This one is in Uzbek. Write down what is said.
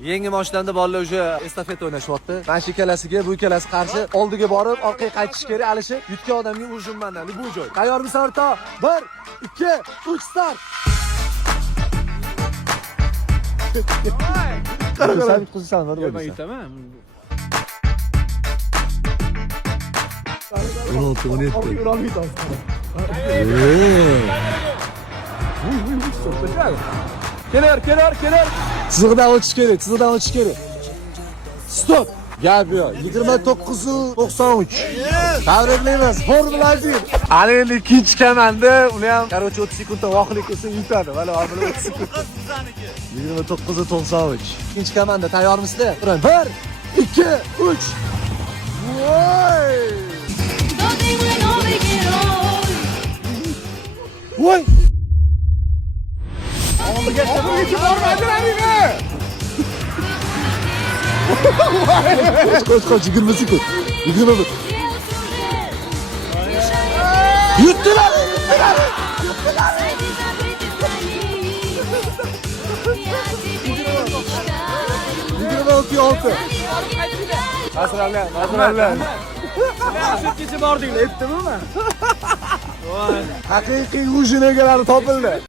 Yangi mashinalarda bolalar уже estafeta o'ynashyapti. Mana shu ikkalasiga, bu ikkalasi qarshi oldiga borib, orqaga qaytish kerak. Alisher, yutgan odamga ujum mana, bu joy. Tayyormisan o'rta? 1, 2, 3 start. Qara, quzsan, nima bo'ldi? Men aytaman. 16, kelar. Chizig'idan o'tish kerak. Stop. Gap yo'q. 2993. Tabriklaymiz. Formula 1. Ana endi ikkinchi komanda, uni ham, короче, 30 sekundda voqlik qilsa yutadi. Mana buni 30 sekund. 2993. Ikkinchi komanda tayyormisizlar? 1, 2, 3. Voy! Voy! Koş 20 sekund. 21. Yuttular. 26. Nasrallah. Sutgacha bordinglar, aytdimmi men? Voy. Haqiqiy ujin egalari topildi.